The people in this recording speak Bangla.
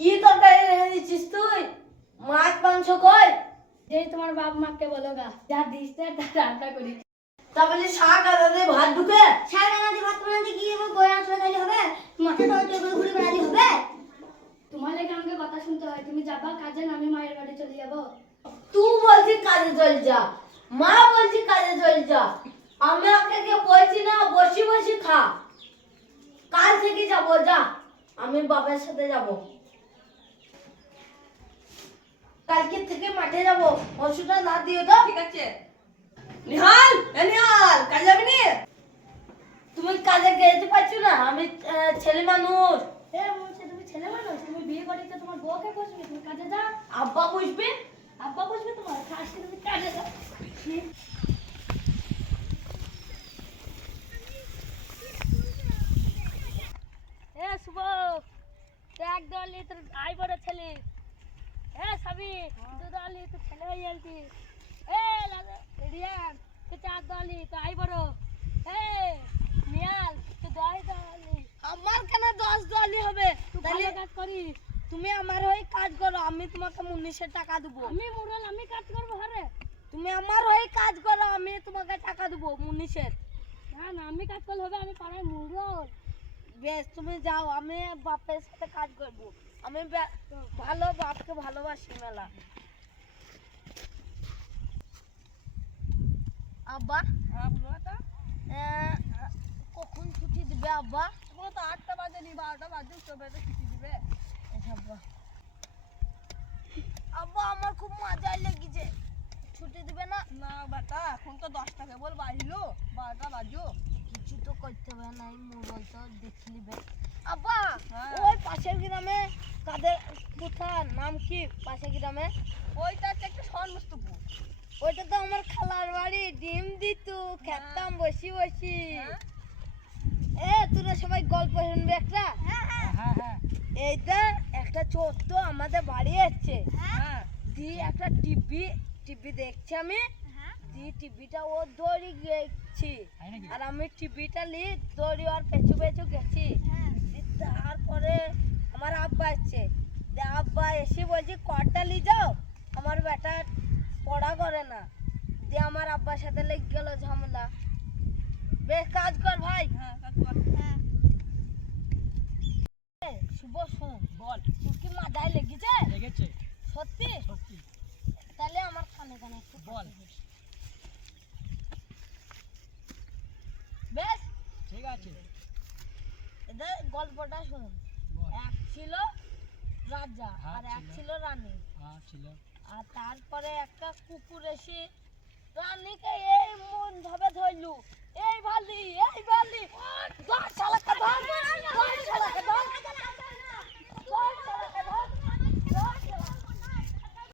কি তরকারি রেঁধে দিচ্ছিস তুই? মাছ মাংস কই? যেই তোমার বাপ মাকে বলো গা, যা দিস তা রান্না করি। তা বলি শাক আদা দিয়ে ভাত ঢুকে? শাক আনাতে ভাত বানাতে কি এবার গোয়া চলে গেলে হবে? মাথা তো চোখ ঘুরে বেড়ালে হবে? তোমার লেগে আমাকে কথা শুনতে হয়। তুমি যাবা কাজে, না আমি মায়ের বাড়ি চলে যাবো। তুই বলছিস কাজে চল যা, মা বলছি কাজে চল যা। আমি ওকে বলছি না বসি বসি খা। কাল থেকে যাবো, যা। আমি বাবার সাথে যাব। কালকে থেকে মাঠে যাব। ওষুধটা না দিও তো। ঠিক আছে। নিহাল, নিহাল, কাজ যাবি নি? তুমি কাজে যেতে পারছো না? আমি ছেলে মানুষ। বলছে তুমি ছেলে মানুষ, তুমি বিয়ে করি তো তোমার বউকে বসবে, তুমি কাজে যাও। আব্বা বুঝবে? আব্বা বসবে তোমার, আসলে তুমি কাজে যাও। শুভ দেখ দলি তোর আই বড় ছেলে। সাবি তুই দলি তোর ছেলে হয়ে যাচ্ছি। রিয়ান তুই চার দলি তো আই বড়। নিয়াল তুই দলি। আমার কেন 10 দলই হবে? তুই ভালো কাজ করিস। তুমি আমার হয়ে কাজ করো, আমি তোমাকে 1900 টাকা দেবো। আমি মুরল, আমি কাজ করবো হরে। তুমি আমার হয়ে কাজ করো, আমি তোমাকে টাকা দেবো 1900। না না, আমি কাজ করলে হবে, আমি পাড়ায় মুরল। বেশ, তুমি যাও, আমি বাপের সাথে কাজ করব। আমি ভালো বাপকে ভালোবাসি মেলা। আব্বা, হ্যাঁ বলো তো। কখন ছুটি দিবে আব্বা? তোমার তো 8টা বাজে নি, 12টা বাজে তবে তো ছুটি দিবে। আব্বা, আব্বা আমার খুব মজা লেগেছে, ছুটি দিবে না? না বেটা, এখন তো 10টা কেবল বাজলো, 12টা বাজো। কিছু তো করতে হবে না, মোবাইল তো দেখলি বে। আব্বা, হ্যাঁ। ওই পাশের গ্রামে কাদের কোথার নাম কি? পাশের গ্রামে ওইটা হচ্ছে একটা সমস্তপুর। ওইটা তো আমার খালার বাড়ি, ডিম দিত, খেতাম বসি বসি। তোরা সবাই গল্প শুনবে একটা? এইটা একটা ছোট্ট আমাদের বাড়ি আছে, হ্যাঁ দি একটা টিভি দেখছি আমি। দি টিভিটা ও দৌড়ি গেছি, আর আমি টিভিটা লি দৌড়ি আর পেছু পেছু গেছি। দি তারপরে আমার আব্বা আসছে, আব্বা এসে বলছি কটা লি যাও, আমার বেটা পড়া করে না। দিয়ে আমার আব্বার সাথে লেগে গেল ঝামেলা। বেশ, কাজ কর ভাই। হ্যাঁ কাজ কর। শুভ, শোন, বল, তোর কি মাথায় লেগেছে? লেগেছে সত্যি? সত্যি। তাহলে আমার কানে কানে একটু বল। বেশ, ঠিক আছে, এদের গল্পটা শুন। বল। এক ছিল রাজা হ্যাঁ, আর এক ছিল। ছিল রানী। ছিল। আর তারপরে একটা কুকুর এসে রানীকে এই